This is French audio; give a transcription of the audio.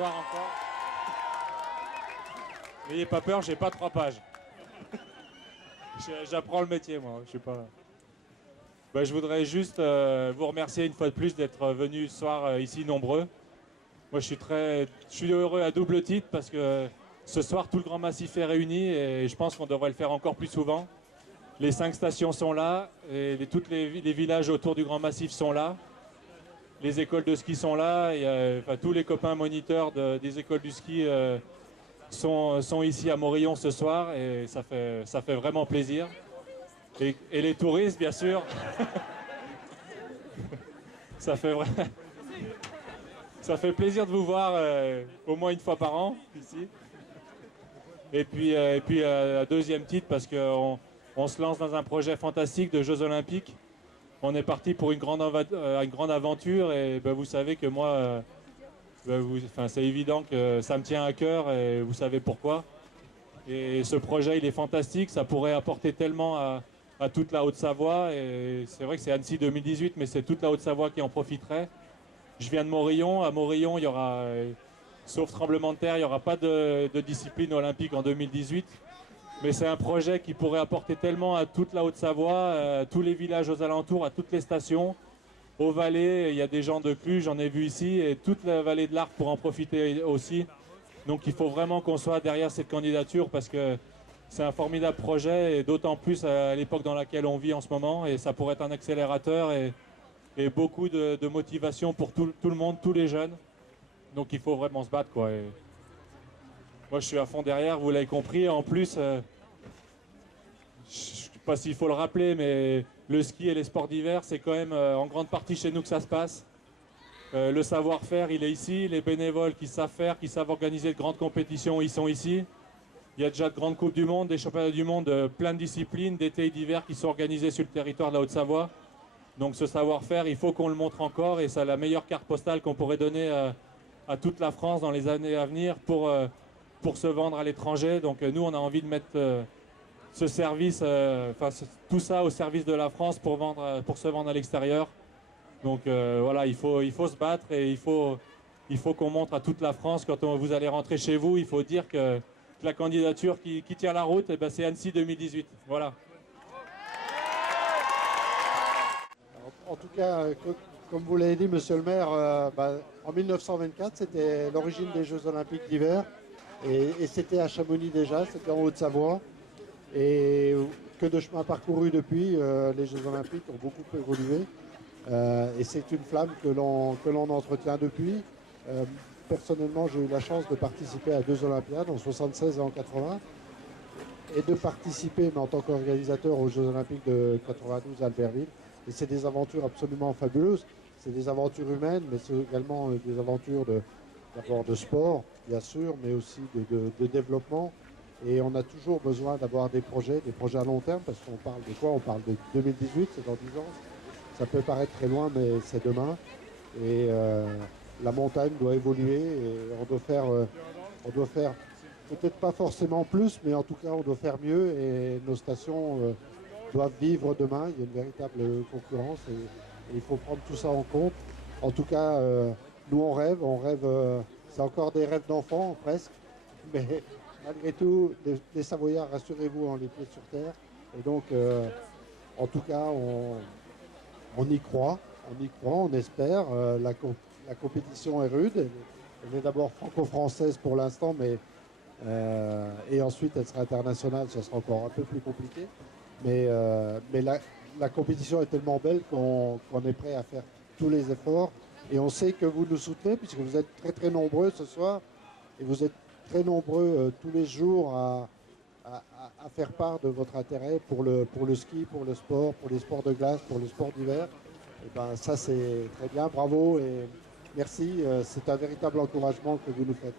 Bonsoir encore. N'ayez pas peur, j'ai pas 3 pages. J'apprends le métier, moi. Je sais pas. Je voudrais juste vous remercier une fois de plus d'être venus ce soir ici nombreux. Moi, je suis heureux à double titre parce que ce soir, tout le Grand Massif est réuni et je pense qu'on devrait le faire encore plus souvent. Les 5 stations sont là, et tous les villages autour du Grand Massif sont là. Les écoles de ski sont là, et tous les copains moniteurs des écoles du ski sont ici à Morillon ce soir et ça fait vraiment plaisir. Et les touristes, bien sûr. ça fait plaisir de vous voir au moins une fois par an ici. Et puis à deuxième titre parce qu'on se lance dans un projet fantastique de Jeux Olympiques. On est parti pour une grande aventure et vous savez que moi, c'est évident que ça me tient à cœur et vous savez pourquoi. Et ce projet, il est fantastique, ça pourrait apporter tellement à toute la Haute-Savoie. Et c'est vrai que c'est Annecy 2018, mais c'est toute la Haute-Savoie qui en profiterait. Je viens de Morillon. À Morillon, il y aura, sauf tremblement de terre, il n'y aura pas de discipline olympique en 2018. Mais c'est un projet qui pourrait apporter tellement à toute la Haute-Savoie, à tous les villages aux alentours, à toutes les stations. Aux vallées, il y a des gens de Cluj, j'en ai vu ici, et toute la vallée de l'Arc pour en profiter aussi. Donc il faut vraiment qu'on soit derrière cette candidature parce que c'est un formidable projet, et d'autant plus à l'époque dans laquelle on vit en ce moment. Et ça pourrait être un accélérateur et beaucoup de motivation pour tout le monde, tous les jeunes. Donc il faut vraiment se battre, quoi. Et moi, je suis à fond derrière, vous l'avez compris. En plus, je ne sais pas s'il faut le rappeler, mais le ski et les sports d'hiver, c'est quand même en grande partie chez nous que ça se passe. Le savoir-faire, il est ici. Les bénévoles qui savent faire, qui savent organiser de grandes compétitions, ils sont ici. Il y a déjà de grandes coupes du monde, des championnats du monde, plein de disciplines, d'été et d'hiver qui sont organisés sur le territoire de la Haute-Savoie. Donc ce savoir-faire, il faut qu'on le montre encore, et c'est la meilleure carte postale qu'on pourrait donner à toute la France dans les années à venir pour se vendre à l'étranger. Donc nous, on a envie de mettre ce service, tout ça au service de la France pour se vendre à l'extérieur. Donc voilà, il faut se battre, et il faut qu'on montre à toute la France, quand vous allez rentrer chez vous, il faut dire que la candidature qui tient la route, c'est Annecy 2018. Voilà. En tout cas, comme vous l'avez dit, monsieur le maire, en 1924, c'était l'origine des Jeux Olympiques d'hiver. Et c'était à Chamonix déjà, c'était en Haute-Savoie. Et que de chemin parcouru depuis, les Jeux Olympiques ont beaucoup évolué. Et c'est une flamme que l'on entretient depuis. Personnellement, j'ai eu la chance de participer à 2 Olympiades, en 76 et en 80. Et de participer, mais en tant qu'organisateur, aux Jeux Olympiques de 92 à Albertville. Et c'est des aventures absolument fabuleuses. C'est des aventures humaines, mais c'est également des aventures d'abord de sport, bien sûr, mais aussi de développement. Et on a toujours besoin d'avoir des projets à long terme, parce qu'on parle de quoi? On parle de 2018, c'est dans 10 ans. Ça peut paraître très loin, mais c'est demain. Et la montagne doit évoluer, et on doit faire peut-être pas forcément plus, mais en tout cas, on doit faire mieux, et nos stations doivent vivre demain. Il y a une véritable concurrence, et il faut prendre tout ça en compte. En tout cas, nous on rêve, c'est encore des rêves d'enfants presque, mais malgré tout, les Savoyards, rassurez-vous, ont les pieds sur terre. Et donc, en tout cas, on y croit, on espère. La compétition est rude, elle est d'abord franco-française pour l'instant, et ensuite elle sera internationale, ça sera encore un peu plus compliqué. Mais la compétition est tellement belle qu'on est prêt à faire tous les efforts. Et on sait que vous nous soutenez, puisque vous êtes très très nombreux ce soir, et vous êtes très nombreux tous les jours à faire part de votre intérêt pour le ski, pour le sport, pour les sports de glace, pour le sport d'hiver. Et ça c'est très bien, bravo et merci, c'est un véritable encouragement que vous nous faites.